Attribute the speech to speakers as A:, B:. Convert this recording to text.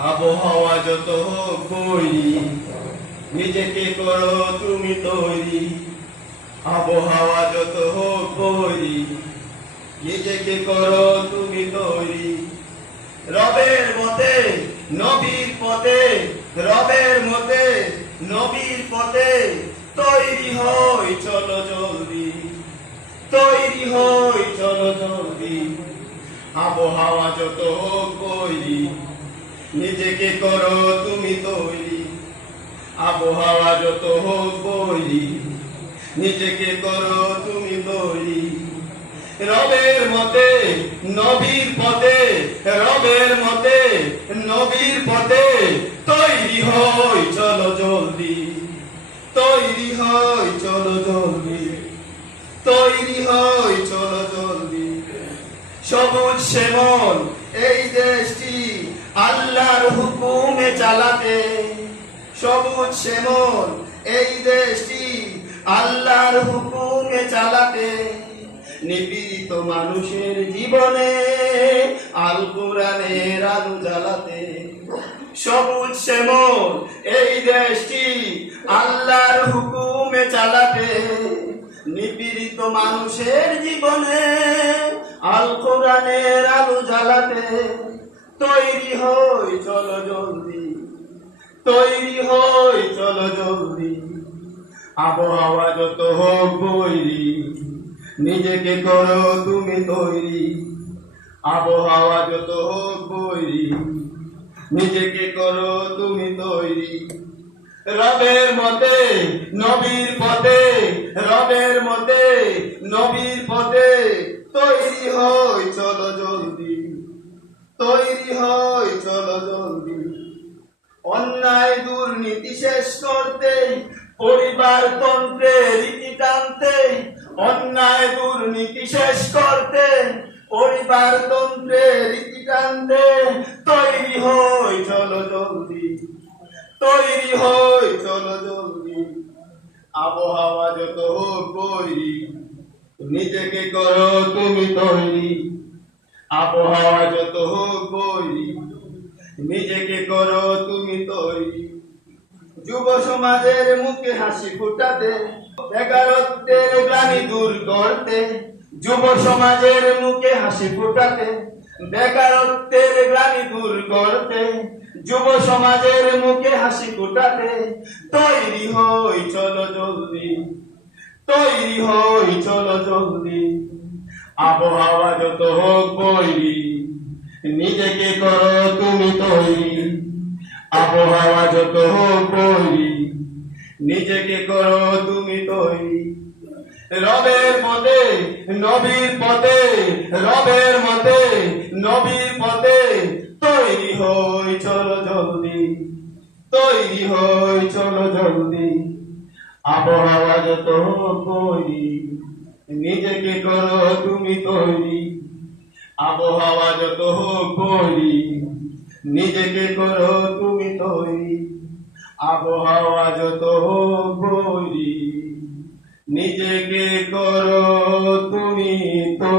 A: আবহাওয়া যত বৈরি নিজেকে করো তুমি তৈরি। আবহাওয়া যত বৈরি নিজেকে করো তুমি তৈরি। রবের মতে, নবীর পথে, রবের মতে, নবীর পথে তৈরি হই, চলো জলদি। তৈরি হই, চলো জলদি। আবহাওয়া যত হোক নিজেকে করো তুমি তৈরি। আবহাওয়া যত হোক বৈরি। নিজেকে করো তুমি তৈরি রবের মতে নবীর পথে, রবের মতে নবীর পথে তৈরি হই চলো জলদি। তৈরি হই চলো জলদি। তৈরি হই চলো জলদি। সবুজ শ্যামল, এই দেশটি আল্লাহর হুকুমে চালাতে সবুজ শ্যামল এই দেশটি আল্লাহর হুকুমে চালাতে নিপীড়িত মানুষের জীবনে আল কোরআনের আলো জ্বালাতে সবুজ শ্যামল এই দেশটি আল্লাহর হুকুমে চালাতে নিপীড়িত মানুষের জীবনে আল কোরআনের আলো জ্বালাতে তৈরি জলদি। তৈরি জলদি। আবহাওয়া যত হোক বৈরি, নিজেকে করো তুমি তৈরি। আবহাওয়া যত হোক বৈরি, নিজেকে করো তুমি তৈরি। রবের মতে, নবীর পথে, রবের মতে, নবীর পথে তৈরি হই চলো জলদি তৈরি হই চলো জলদি। অন্যায় দুর্নীতি শেষ করতে পরিবার তন্ত্রে রীতি টানতে অন্যায় দুর্নীতি শেষ করতে পরিবার তন্ত্রে রীতি টানতে তৈরি হই, চলো জলদি। তৈরি হই, চলো জলদি। আবহাওয়া যত হোক নিজেকে করো তুমি তৈরি। আবহাওয়া যত হোক নিজেকে করো তুমি তৈরি যুব সমাজের মুখে হাসি ফুটাতে, বেকারত্বের গ্লানি দূর করতে, যুব সমাজের মুখে হাসি ফুটাতে, বেকারত্বের গ্লানি দূর করতে, যুব সমাজের মুখে হাসি ফুটাতে, তৈরি হই চলো জলদি, তৈরি হই চলো জলদি। আবহাওয়া যত হোক বৈরি। নিজেকে করো তুমি তৈরি। আবহাওয়া যত হোক বৈরি। নিজেকে করো তুমি তৈরি। রবের মতে, নবীর পথে, রবের মতে, নবীর পথে তৈরি হই, চলো জলদি। তৈরি হই, চলো জলদি। আবহাওয়া যত হোক বৈরি। নিজেকে করো তুমি তৈরি। আবহাওয়া যত হোক বৈরি নিজেকে করো তুমি তৈরি। আবহাওয়া যত হোক বৈরি নিজেকে করো তুমি তো